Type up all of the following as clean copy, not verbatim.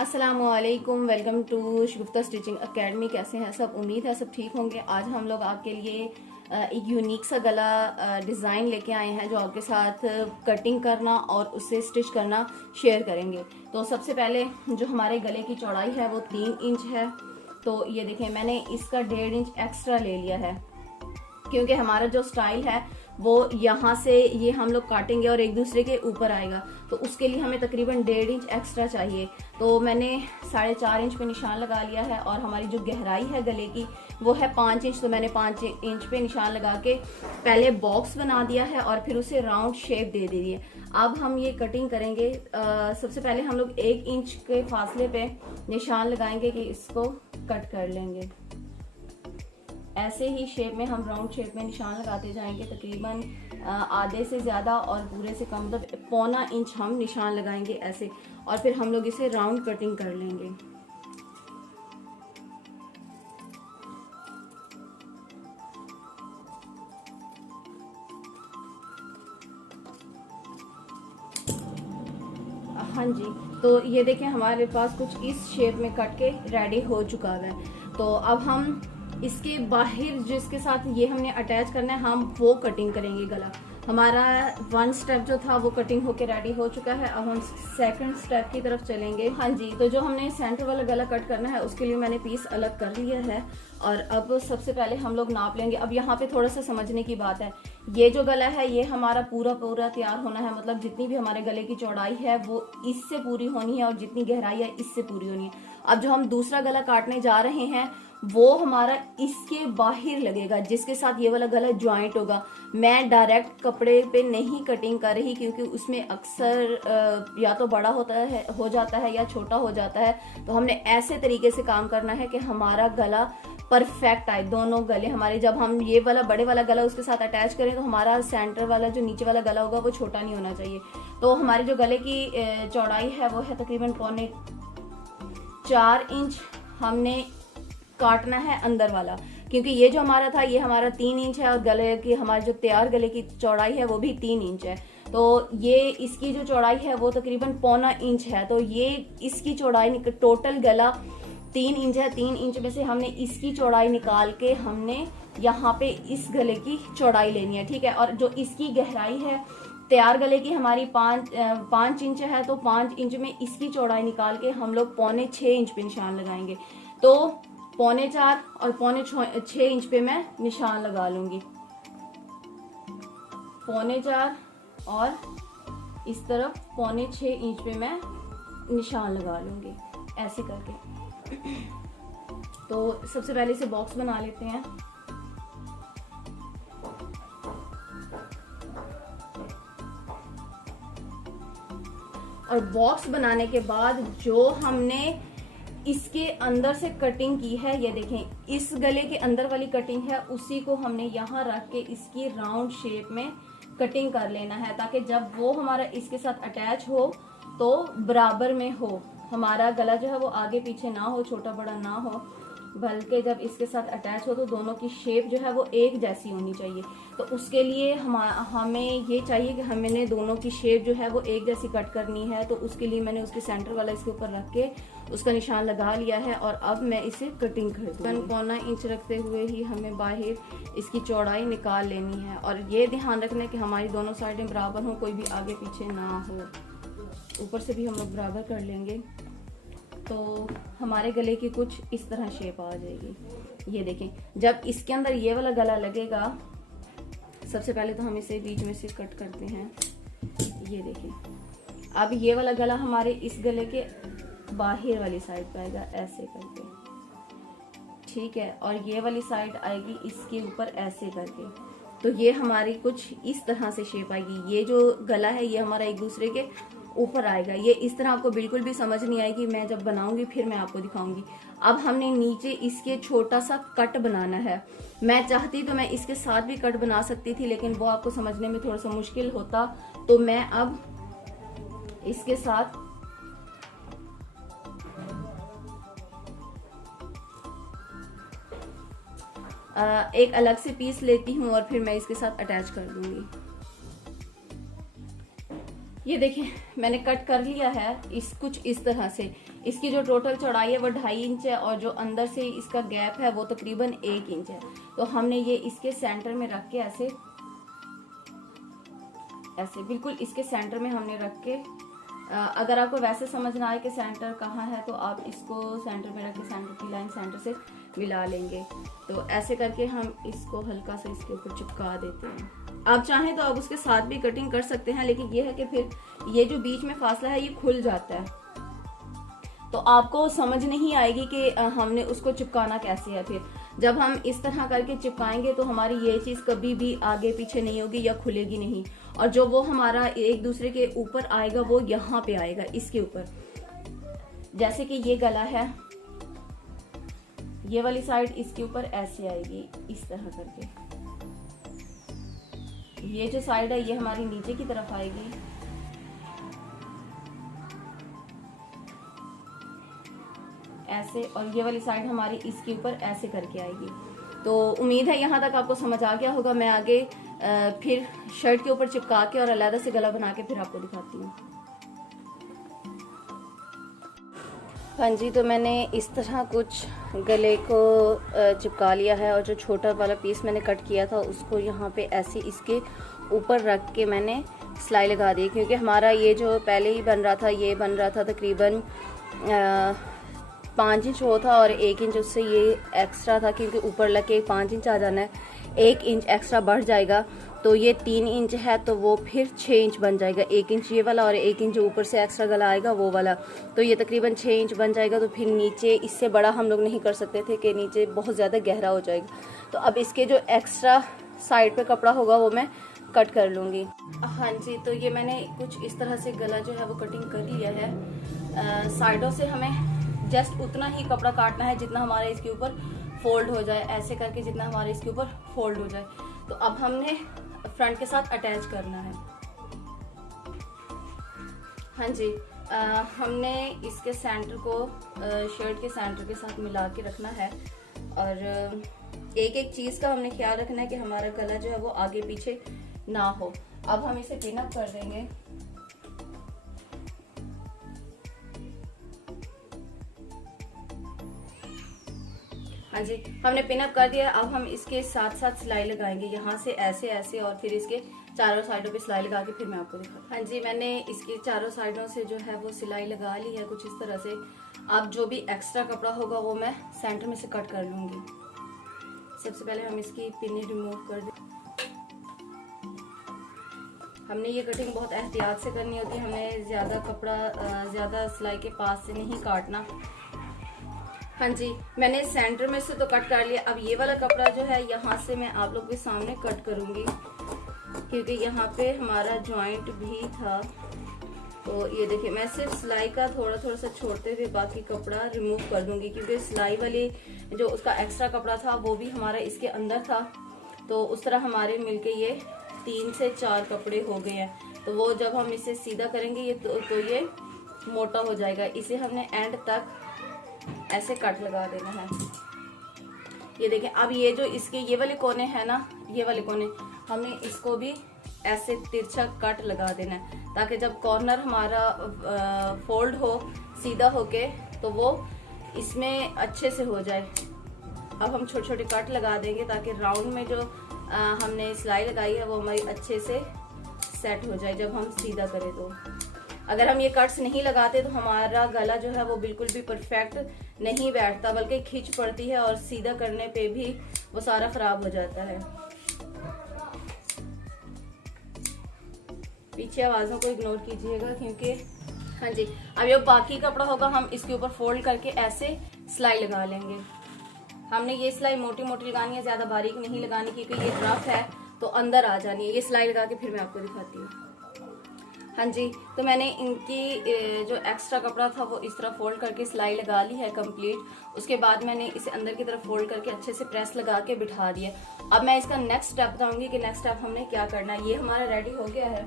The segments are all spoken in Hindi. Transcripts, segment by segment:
अस्सलामुअलैकुम, welcome to Shagufta stitching academy. कैसे हैं सब? उम्मीद है सब ठीक होंगे। आज हम लोग आपके लिए एक यूनिक सा गला डिज़ाइन लेके आए हैं जो आपके साथ कटिंग करना और उससे स्टिच करना शेयर करेंगे। तो सबसे पहले जो हमारे गले की चौड़ाई है वो 3 इंच है। तो ये देखें, मैंने इसका 1.5 इंच एक्स्ट्रा ले लिया है क्योंकि हमारा जो स्टाइल है वो यहाँ से ये हम लोग काटेंगे और एक दूसरे के ऊपर आएगा, तो उसके लिए हमें तकरीबन 1.5 इंच एक्स्ट्रा चाहिए। तो मैंने 4.5 इंच पे निशान लगा लिया है और हमारी जो गहराई है गले की वो है 5 इंच। तो मैंने 5 इंच पे निशान लगा के पहले बॉक्स बना दिया है और फिर उसे राउंड शेप दे दी है। अब हम ये कटिंग करेंगे। सबसे पहले हम लोग 1 इंच के फासले पे निशान लगाएंगे कि इसको कट कर लेंगे। ऐसे ही शेप में हम राउंड शेप में निशान लगाते जाएंगे, तकरीबन आधे से ज़्यादा और पूरे से कम, मतलब 1.25 इंच हम निशान लगाएंगे ऐसे, और फिर हम लोग इसे राउंड कटिंग कर लेंगे। हाँ जी, तो ये देखें हमारे पास कुछ इस शेप में कट के रेडी हो चुका है। तो अब हम इसके बाहर जिसके साथ ये हमने अटैच करना है हम वो कटिंग करेंगे गला। हमारा 1 स्टेप जो था वो कटिंग होके रेडी हो चुका है। अब हम 2nd स्टेप की तरफ चलेंगे। हाँ जी, तो जो हमने सेंटर वाला गला कट करना है उसके लिए मैंने पीस अलग कर लिया है और अब सबसे पहले हम लोग नाप लेंगे। अब यहाँ पे थोड़ा सा समझने की बात है, ये जो गला है ये हमारा पूरा तैयार होना है, मतलब जितनी भी हमारे गले की चौड़ाई है वो इससे पूरी होनी है और जितनी गहराई है इससे पूरी होनी है। अब जो हम दूसरा गला काटने जा रहे हैं वो हमारा इसके बाहर लगेगा, जिसके साथ ये वाला गला ज्वाइंट होगा। मैं डायरेक्ट कपड़े पे नहीं कटिंग कर रही क्योंकि उसमें अक्सर या तो बड़ा हो जाता है या छोटा हो जाता है। तो हमने ऐसे तरीके से काम करना है कि हमारा गला परफेक्ट आए। दोनों गले हमारे, जब हम ये वाला बड़े वाला गला उसके साथ अटैच करें तो हमारा सेंटर वाला जो नीचे वाला गला होगा वो छोटा नहीं होना चाहिए। तो हमारी जो गले की चौड़ाई है वो है तकरीबन 4.25 इंच हमने काटना है अंदर वाला, क्योंकि ये जो हमारा था ये हमारा 3 इंच है और गले की हमारी जो तैयार गले की चौड़ाई है वो भी 3 इंच है। तो ये इसकी जो चौड़ाई है वो तकरीबन 1.25 इंच है। तो ये इसकी चौड़ाई टोटल गला 3 इंच है। 3 इंच में से हमने इसकी चौड़ाई निकाल के हमने यहाँ पे इस गले की चौड़ाई लेनी है, ठीक है। और जो इसकी गहराई है तैयार गले की हमारी 5 इंच है, तो 5 इंच में इसकी चौड़ाई निकाल के हम लोग 6.25 इंच पे निशान लगाएंगे। तो 4.25 और 6.25 इंच पे मैं निशान लगा लूंगी। 4.25 और इस तरफ 6.25 इंच पे मैं निशान लगा लूंगी ऐसे करके। तो सबसे पहले इसे बॉक्स बना लेते हैं। और बॉक्स बनाने के बाद जो हमने इसके अंदर से कटिंग की है, ये देखें इस गले के अंदर वाली कटिंग है, उसी को हमने यहाँ रख के इसकी राउंड शेप में कटिंग कर लेना है, ताकि जब वो हमारा इसके साथ अटैच हो तो बराबर में हो। हमारा गला जो है वो आगे पीछे ना हो, छोटा बड़ा ना हो, बल्कि जब इसके साथ अटैच हो तो दोनों की शेप जो है वो एक जैसी होनी चाहिए। तो उसके लिए हमें ये चाहिए कि हमने दोनों की शेप जो है वो एक जैसी कट करनी है। तो उसके लिए मैंने उसके सेंटर वाला इसके ऊपर रख के उसका निशान लगा लिया है और अब मैं इसे कटिंग कर दूँगी। 1.25 इंच रखते हुए ही हमें बाहर इसकी चौड़ाई निकाल लेनी है और ये ध्यान रखना है कि हमारी दोनों साइडें बराबर हों, कोई भी आगे पीछे ना हो। ऊपर से भी हम लोग बराबर कर लेंगे तो हमारे गले की कुछ इस तरह शेप आ जाएगी। ये देखें, जब इसके अंदर ये वाला गला लगेगा, सबसे पहले तो हम इसे बीच में से कट करते हैं। ये देखें, अब ये वाला गला हमारे इस गले के बाहर वाली साइड पे आएगा ऐसे करके, ठीक है। और ये वाली साइड आएगी इसके ऊपर ऐसे करके। तो ये हमारी कुछ इस तरह से शेप आएगी। ये जो गला है ये हमारा एक दूसरे के ऊपर आएगा। ये इस तरह आपको बिल्कुल भी समझ नहीं आएगी, मैं जब बनाऊंगी फिर मैं आपको दिखाऊंगी। अब हमने नीचे इसके छोटा सा कट बनाना है। मैं चाहती तो मैं इसके साथ भी कट बना सकती थी, लेकिन वो आपको समझने में थोड़ा सा मुश्किल होता। तो मैं अब इसके साथ एक अलग से पीस लेती हूँ और फिर मैं इसके साथ अटैच कर दूंगी। ये देखें मैंने कट कर लिया है कुछ इस तरह से। इसकी जो टोटल चौड़ाई है वो 2.5 इंच है और जो अंदर से इसका गैप है वो तकरीबन 1 इंच है। तो हमने ये इसके सेंटर में रख के ऐसे बिल्कुल इसके सेंटर में हमने रख के, अगर आपको वैसे समझ ना आए कि सेंटर कहाँ है तो आप इसको सेंटर में रख के सेंटर की लाइन सेंटर से मिला लेंगे। तो ऐसे करके हम इसको हल्का सा इसके ऊपर चिपका देते हैं। आप चाहें तो आप उसके साथ भी कटिंग कर सकते हैं, लेकिन ये है कि फिर ये जो बीच में फासला है ये खुल जाता है, तो आपको समझ नहीं आएगी कि हमने उसको चिपकाना कैसे है। फिर जब हम इस तरह करके चिपकाएंगे तो हमारी ये चीज कभी भी आगे पीछे नहीं होगी या खुलेगी नहीं, और जो वो हमारा एक दूसरे के ऊपर आएगा वो यहाँ पे आएगा इसके ऊपर। जैसे कि ये गला है, ये वाली साइड इसके ऊपर ऐसे आएगी इस तरह करके, ये जो साइड है ये हमारी नीचे की तरफ आएगी, ऐसे, और ये वाली साइड हमारी इसके ऊपर ऐसे करके आएगी। तो उम्मीद है यहाँ तक आपको समझ आ गया होगा। मैं आगे फिर शर्ट के ऊपर चिपका के और अलग से गला बना के फिर आपको दिखाती हूँ। हाँ जी, तो मैंने इस तरह कुछ गले को चिपका लिया है, और जो छोटा वाला पीस मैंने कट किया था उसको यहाँ पे ऐसे इसके ऊपर रख के मैंने सिलाई लगा दी, क्योंकि हमारा ये जो पहले ही बन रहा था ये बन रहा था तकरीबन 5 इंच वो था, और 1 इंच उससे ये एक्स्ट्रा था, क्योंकि ऊपर लग के 5 इंच आ जाना है, 1 इंच एक्स्ट्रा बढ़ जाएगा तो ये 3 इंच है, तो वो फिर 6 इंच बन जाएगा। 1 इंच ये वाला और 1 इंच ऊपर से एक्स्ट्रा गला आएगा वो वाला, तो ये तकरीबन 6 इंच बन जाएगा। तो फिर नीचे इससे बड़ा हम लोग नहीं कर सकते थे कि नीचे बहुत ज़्यादा गहरा हो जाएगा। तो अब इसके जो एक्स्ट्रा साइड पे कपड़ा होगा वो मैं कट कर लूँगी। हाँ जी, तो ये मैंने कुछ इस तरह से गला जो है वो कटिंग कर लिया है। साइडों से हमें जस्ट उतना ही कपड़ा काटना है जितना हमारा इसके ऊपर फोल्ड हो जाए, ऐसे करके जितना हमारे इसके ऊपर फोल्ड हो जाए। तो अब हमने फ्रंट के साथ अटैच करना है। हाँ जी, हमने इसके सेंटर को शर्ट के सेंटर के साथ मिला के रखना है, और एक एक चीज़ का हमने ख्याल रखना है कि हमारा गला जो है वो आगे पीछे ना हो। अब हम इसे पिन अप कर देंगे। हाँ जी, हमने पिन अप कर दिया। अब हम इसके साथ साथ सिलाई लगाएंगे, यहाँ से ऐसे ऐसे, और फिर इसके चारों साइडों पे सिलाई लगा के फिर मैं आपको दिखाती हूँ। हाँ जी, मैंने इसकी चारों साइडों से जो है वो सिलाई लगा ली है कुछ इस तरह से। अब जो भी एक्स्ट्रा कपड़ा होगा वो मैं सेंटर में से कट कर लूँगी। सबसे पहले हम इसकी पिन्नी रिमूव कर दें। हमने ये कटिंग बहुत एहतियात से करनी होती है, हमें ज़्यादा कपड़ा ज़्यादा सिलाई के पास से नहीं काटना। हाँ जी, मैंने सेंटर में से तो कट कर लिया। अब ये वाला कपड़ा जो है यहाँ से मैं आप लोग के सामने कट करूँगी, क्योंकि यहाँ पे हमारा जॉइंट भी था। तो ये देखिए, मैं सिर्फ सिलाई का थोड़ा थोड़ा सा छोड़ते हुए बाकी कपड़ा रिमूव कर दूँगी, क्योंकि सिलाई वाली जो उसका एक्स्ट्रा कपड़ा था वो भी हमारा इसके अंदर था। तो उस तरह हमारे मिलके ये 3 से 4 कपड़े हो गए हैं। तो वो जब हम इसे सीधा करेंगे ये तो ये मोटा हो जाएगा। इसे हमने एंड तक ऐसे कट लगा देना है। ये देखें, अब ये जो इसके ये वाले कोने हैं ना, ये वाले कोने हमने इसको भी ऐसे तिरछा कट लगा देना है, ताकि जब कॉर्नर हमारा फोल्ड हो सीधा होके तो वो इसमें अच्छे से हो जाए। अब हम छोटे छोटे कट लगा देंगे ताकि राउंड में जो हमने सिलाई लगाई है वो हमारी अच्छे से सेट हो जाए जब हम सीधा करें। तो अगर हम ये कट्स नहीं लगाते तो हमारा गला जो है वो बिल्कुल भी परफेक्ट नहीं बैठता, बल्कि खिंच पड़ती है और सीधा करने पे भी वो सारा खराब हो जाता है। पीछे आवाज़ों को इग्नोर कीजिएगा, क्योंकि हाँ जी, अब ये बाकी कपड़ा होगा हम इसके ऊपर फोल्ड करके ऐसे सिलाई लगा लेंगे। हमने ये सिलाई मोटी मोटी लगानी है, ज़्यादा बारीक नहीं लगानी, क्योंकि ये रफ है तो अंदर आ जानी है। ये सिलाई लगा के फिर मैं आपको दिखाती हूँ। हाँ जी, तो मैंने इनकी जो एक्स्ट्रा कपड़ा था वो इस तरह फोल्ड करके सिलाई लगा ली है कंप्लीट। उसके बाद मैंने इसे अंदर की तरफ फोल्ड करके अच्छे से प्रेस लगा के बिठा दिया। अब मैं इसका नेक्स्ट स्टेप बताऊंगी कि नेक्स्ट स्टेप हमने क्या करना है। ये हमारा रेडी हो गया है।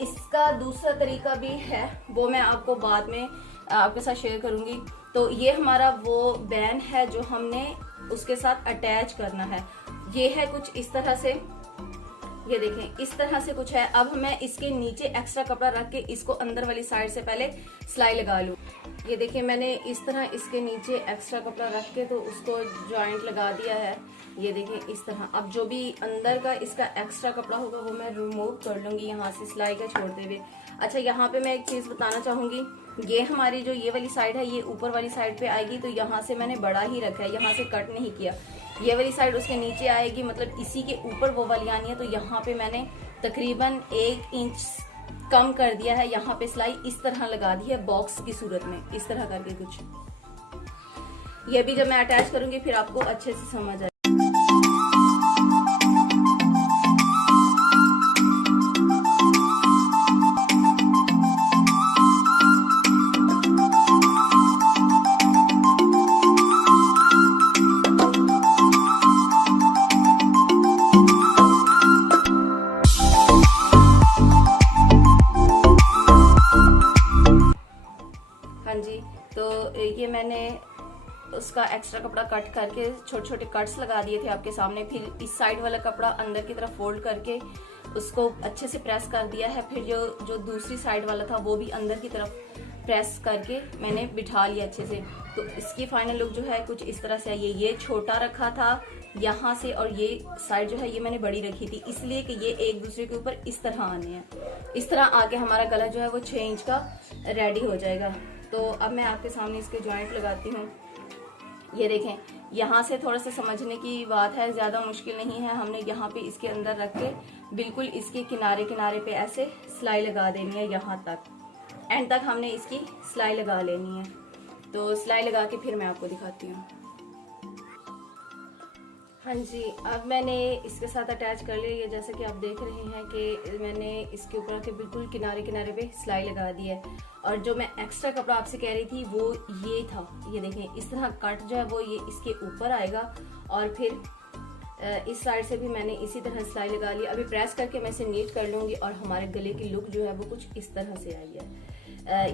इसका दूसरा तरीका भी है, वो मैं आपको बाद में आपके साथ शेयर करूंगी। तो ये हमारा वो बैन है जो हमने उसके साथ अटैच करना है। ये है कुछ इस तरह से, ये देखें इस तरह से कुछ है। अब मैं इसके नीचे एक्स्ट्रा कपड़ा रख के इसको अंदर वाली साइड से पहले सिलाई लगा लूं। ये देखिए मैंने इस तरह इसके नीचे एक्स्ट्रा कपड़ा रख के तो उसको जॉइंट लगा दिया है। ये देखें इस तरह। अब जो भी अंदर का इसका एक्स्ट्रा कपड़ा होगा वो मैं रिमूव कर लूंगी यहाँ से सिलाई का छोड़ते हुए। अच्छा, यहाँ पे मैं एक चीज बताना चाहूंगी, ये हमारी जो ये वाली साइड है ये ऊपर वाली साइड पे आएगी, तो यहाँ से मैंने बड़ा ही रखा है, यहाँ से कट नहीं किया। ये वाली साइड उसके नीचे आएगी, मतलब इसी के ऊपर वो वाली आनी है, तो यहाँ पे मैंने तकरीबन 1 इंच कम कर दिया है। यहाँ पे सिलाई इस तरह लगा दी है बॉक्स की सूरत में, इस तरह करके कुछ। ये भी जब मैं अटैच करूंगी फिर आपको अच्छे से समझ आएगा। हाँ जी, तो ये मैंने उसका एक्स्ट्रा कपड़ा कट करके छोटे छोटे कट्स लगा दिए थे आपके सामने। फिर इस साइड वाला कपड़ा अंदर की तरफ फोल्ड करके उसको अच्छे से प्रेस कर दिया है। फिर जो दूसरी साइड वाला था वो भी अंदर की तरफ प्रेस करके मैंने बिठा लिया अच्छे से। तो इसकी फाइनल लुक जो है कुछ इस तरह से है। ये छोटा रखा था यहाँ से, और ये साइड जो है ये मैंने बड़ी रखी थी, इसलिए कि ये एक दूसरे के ऊपर इस तरह आने हैं। इस तरह आके हमारा गला जो है वो 6 इंच का रेडी हो जाएगा। तो अब मैं आपके सामने इसके जॉइंट लगाती हूँ। ये देखें, यहाँ से थोड़ा सा समझने की बात है, ज़्यादा मुश्किल नहीं है। हमने यहाँ पे इसके अंदर रख के बिल्कुल इसके किनारे किनारे पे ऐसे सिलाई लगा देनी है, यहाँ तक एंड तक हमने इसकी सिलाई लगा लेनी है। तो सिलाई लगा के फिर मैं आपको दिखाती हूँ। हाँ जी, अब मैंने इसके साथ अटैच कर लिया। ये जैसे कि आप देख रहे हैं कि मैंने इसके ऊपर के बिल्कुल किनारे किनारे पे सिलाई लगा दी है। और जो मैं एक्स्ट्रा कपड़ा आपसे कह रही थी वो ये था। ये देखें इस तरह कट जो है वो ये इसके ऊपर आएगा, और फिर इस साइड से भी मैंने इसी तरह सिलाई लगा ली। अभी प्रेस करके मैं इसे नीट कर लूँगी और हमारे गले की लुक जो है वो कुछ इस तरह से आई है।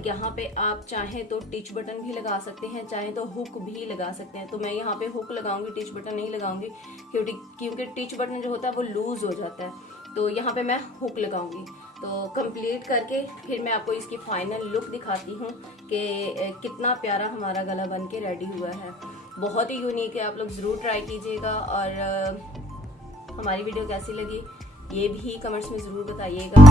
यहाँ पे आप चाहें तो टिच बटन भी लगा सकते हैं, चाहें तो हुक भी लगा सकते हैं। तो मैं यहाँ पे हुक लगाऊंगी, टिच बटन नहीं लगाऊंगी, क्योंकि टिच बटन जो होता है वो लूज हो जाता है। तो यहाँ पे मैं हुक लगाऊंगी। तो कंप्लीट करके फिर मैं आपको इसकी फाइनल लुक दिखाती हूँ कि कितना प्यारा हमारा गला बन के रेडी हुआ है। बहुत ही यूनिक है, आप लोग ज़रूर ट्राई कीजिएगा। और हमारी वीडियो कैसी लगी ये भी कमेंट्स में ज़रूर बताइएगा।